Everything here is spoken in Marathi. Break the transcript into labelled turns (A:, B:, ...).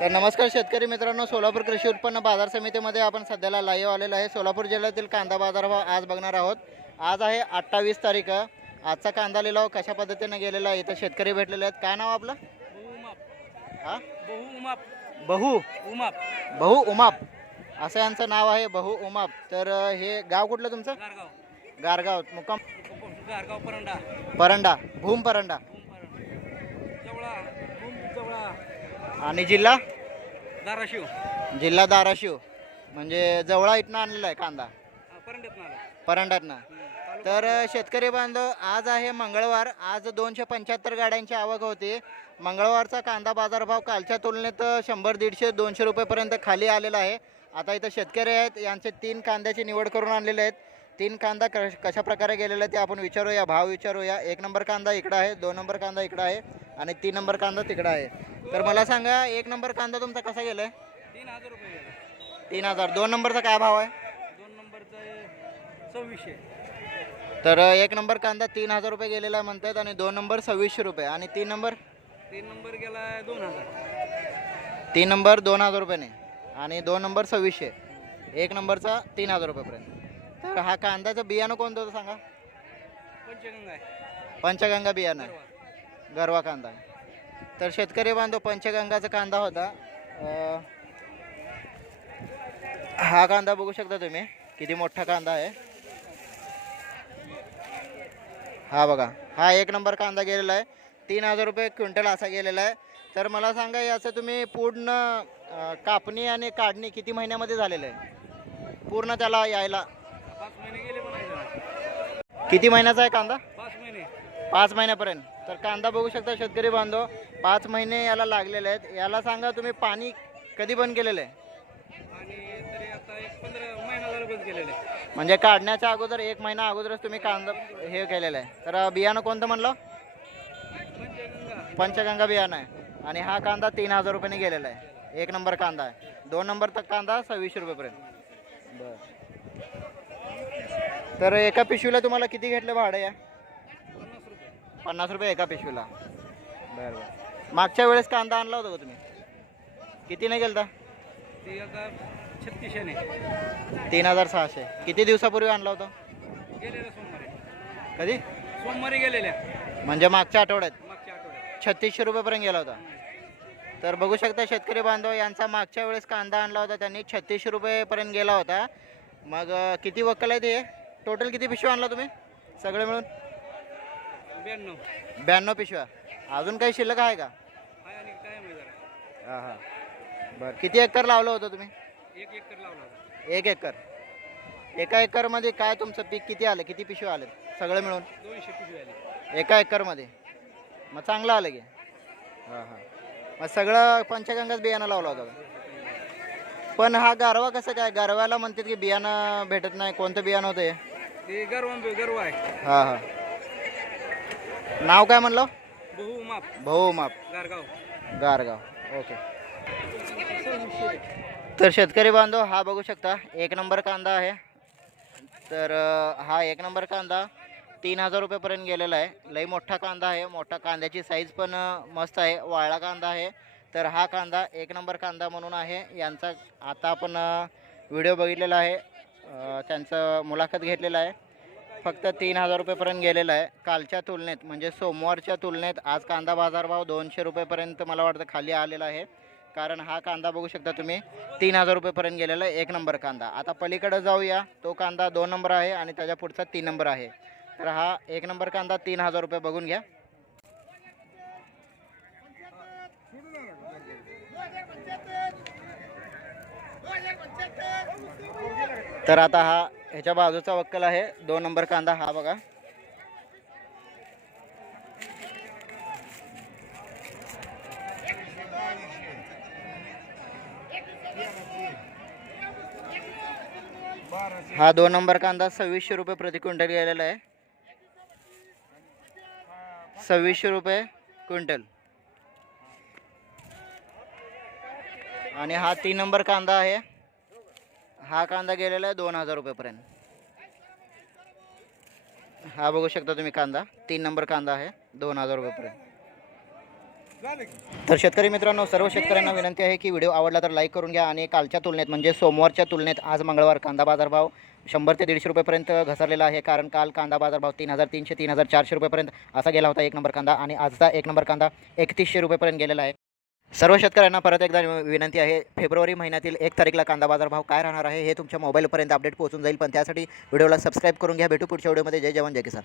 A: तर नमस्कार शेतकरी मित्रांनो सोलापूर कृषी उत्पन्न बाजार समितीमध्ये आपण सध्याला लाईव्ह आलेलो आहे. सोलापूर जिल्ह्यातील कांदा बाजारभाव आज बघणार आहोत. आज आहे अठ्ठावीस तारीख. आजचा कांदा लिलाव कशा पद्धतीने गेलेला आहे? इथं शेतकरी भेटलेले आहेत. काय नाव आपलं? हा?
B: बहु उमाप
A: बहु?
B: उमाप.
A: बहु उमाप. असं यांचं नाव आहे बहु उमाप. तर हे गाव कुठलं तुमचं?
B: गारगाव.
A: गारगाव. मुक्काम
B: गारगाव परंडा.
A: परंडा. भूम परंडा
B: जवळा भूम जवळा
A: आणि जिल्हा?
B: धाराशिव.
A: जिल्हा धाराशिव. म्हणजे जवळा इथनं आणलेला आहे कांदा. परंड्यातनं तर शेतकरी बांधव आज आहे मंगळवार. आज दोनशे पंच्याहत्तर गाड्यांची आवक होती. मंगळवारचा कांदा बाजारभाव कालच्या तुलनेत शंभर दीडशे दोनशे रुपयेपर्यंत खाली आलेला आहे. आता इथं शेतकरी आहेत. यांचे तीन कांद्याची निवड करून आणलेले आहेत. तीन कांदा क कशा प्रकारे गेलेला आहे ते आपण विचारूया. भाव विचारूया. एक नंबर कांदा इकडं आहे दोन नंबर कांदा इकडं आहे आणि तीन नंबर कांदा तिकडं आहे. तर मला सांगा एक नंबर कांदा तुमचा कसा गेला आहे?
B: तीन हजार रुपये
A: तीन हजार. दोन नंबरचा काय भाव आहे?
B: दोन नंबरचं आहे सव्वीसशे.
A: तर एक नंबर कांदा तीन हजार रुपये गेलेला आहे म्हणतात आणि दोन नंबर सव्वीसशे रुपये. आणि तीन नंबर?
B: तीन नंबर गेला दोन हजार.
A: तीन नंबर दोन हजार रुपयाने. आणि दोन नंबर सव्वीसशे. एक नंबरचा तीन हजार रुपयेपर्यंत. तर हा कांद्याचं बियाणं कोणतं होतं सांगा?
B: पंचगंगा आहे.
A: पंचगंगा बियाणं. आहे. गरवा कांदा. आहे. तर शेतकरी बांधव पंचगंगाचा कांदा होता. हा कांदा बघू शकता तुम्ही. किती मोठा कांदा आहे. हा बघा. हा एक नंबर कांदा गेलेला आहे. तीन हजार रुपये क्विंटल असा गेलेला आहे. तर मला सांगा याचं तुम्ही पूर्ण कापणी आणि काढणी किती महिन्यामध्ये झालेलं आहे? पूर्ण त्याला यायला
B: पाच महिने गेले.
A: किती महिन्याचा आहे कांदा?
B: पाच महिने.
A: पाच महिन्यापर्यंत. तर कांदा बघू शकता शेतकरी बांधव पाच महिने याला लागलेले आहेत. याला सांगा तुम्ही पाणी कधी बंद केलेलं आहे?
B: आणि तरी आता एक पंधरा महिना झाला बंद केलेले
A: म्हणजे काढण्याच्या अगोदर एक महिना अगोदरच तुम्ही कांदा हे केलेलं आहे. तर बियाणं कोणतं म्हणलं?
B: पंचगंगा.
A: पंचगंगा बियाणं आहे. आणि हा कांदा तीन हजार रुपयाने गेलेला आहे. एक नंबर कांदा आहे. दोन नंबरचा कांदा सव्वीसशे रुपयेपर्यंत. बरं. तर एका पिशवीला तुम्हाला किती घेतलं भाडं या?
B: पन्नास रुपये
A: एका पिशवीला. बरं बरं. मागच्या वेळेस कांदा आणला होता का तुम्ही? कितीने गेलता?
B: ते आता छत्तीसशेने
A: तीन हजार सहाशे. किती दिवसापूर्वी आणला होता? कधी?
B: सोमवारी गेलेल्या.
A: म्हणजे मागच्या आठवड्यात. छत्तीसशे रुपयेपर्यंत गेला होता. तर बघू शकता शेतकरी बांधव यांचा मागच्या वेळेस कांदा आणला होता त्यांनी छत्तीसशे रुपयेपर्यंत गेला होता. मग किती वक्कल आहेत हे टोटल किती पिशव्या आणला तुम्ही? सगळे मिळून?
B: ब्याण्णव.
A: ब्याण्णव पिशव्या. अजून काही शिल्लक आहे का? हां हां. बरं. किती एकर लावलं होतं तुम्ही?
B: एक एकर लावला
A: एक एकर. एका एकरमध्ये काय तुमचं पीक किती आलं? किती पिशव्या आले? सगळं मिळून?
B: दोनशे पिशवी आली.
A: एका एकरमध्ये? मग चांगलं आलं की. हां हां. मग सगळं पंचगंगाच बियाणं लावलं होतं का? पण हा गारवा कसं काय? गारव्याला म्हणतात की बियाणं भेटत नाही. कोणतं बियाणं होतं हे?
B: ते गर्व गर्व आहे.
A: हां हां. नाव काय म्हणलं?
B: बहु माप.
A: भाऊ माप.
B: गारगाव.
A: गारगाव. ओके. तर शेतकरी बांधव हा बघू शकता एक नंबर कांदा आहे. तर अं, हा एक नंबर कांदा तीन हजार रुपयेपर्यंत गेलेला आहे. लई मोठा कांदा आहे. मोठा कांद्याची साईज पण अं, मस्त आहे. वाळला कांदा आहे. तर हा कांदा एक नंबर कांदा म्हणून आहे. यांचा आता आपण व्हिडिओ बघितलेला आहे. त्यांचं मुलाखत घेतलेलं आहे. फक्त तीन हजार रुपयेपर्यंत गेलेलं आहे. कालच्या तुलनेत म्हणजे सोमवारच्या तुलनेत आज कांदा बाजारभाव दोनशे रुपयेपर्यंत मला वाटतं खाली आलेला आहे. कारण हा कांदा बघू शकता तुम्ही तीन हजार रुपयेपर्यंत गेलेला आहे एक नंबर कांदा. आता पलीकडं जाऊया. तो कांदा दोन नंबर आहे आणि त्याच्या पुढचा तीन नंबर आहे. तर हा एक नंबर कांदा तीन हजार रुपये बघून घ्या. तर आता हा ह्याच्या बाजूचा वक्कल आहे. दोन नंबर कांदा हा बघा. हा दोन नंबर कांदा सव्वीसशे रुपये प्रति क्विंटल गेलेला आहे. सव्वीसशे रुपये क्विंटल. आणि हा तीन नंबर कांदा आहे. हा कांदा गेलेला आहे दोन हजार रुपयेपर्यंत. हा बघू शकता तुम्ही कांदा. तीन नंबर कांदा आहे दोन हजार रुपयेपर्यंत. तर शेतकरी मित्रांनो सर्व शेतकऱ्यांना विनंती आहे की व्हिडिओ आवडला तर लाईक करून घ्या आणि कालच्या तुलनेत म्हणजे सोमवारच्या तुलनेत आज मंगळवार कांदा बाजारभाव शंभर ते दीडशे रुपयेपर्यंत घसरलेला आहे. कारण काल कांदा बाजारभाव तीन हजार तीनशे तीन हजार चारशे रुपयेपर्यंत असा गेला होता. एक नंबर कांदा आणि आजचा एक नंबर कांदा एकतीसशे रुपयेपर्यंत गेलेला आहे. सर्व शेतकऱ्यांना परत एकदा विनंती आहे फेब्रुवारी महिन्यातील एक तारीखला कांदा बाजारभाव काय राहणार आहे हे तुमच्या मोबाईलपर्यंत अपडेट पोहोचून जाईल पण त्यासाठी व्हिडिओला सबस्क्राईब करून घ्या. भेटू पुढच्या व्हिडिओमध्ये. जय जवान जय किसान.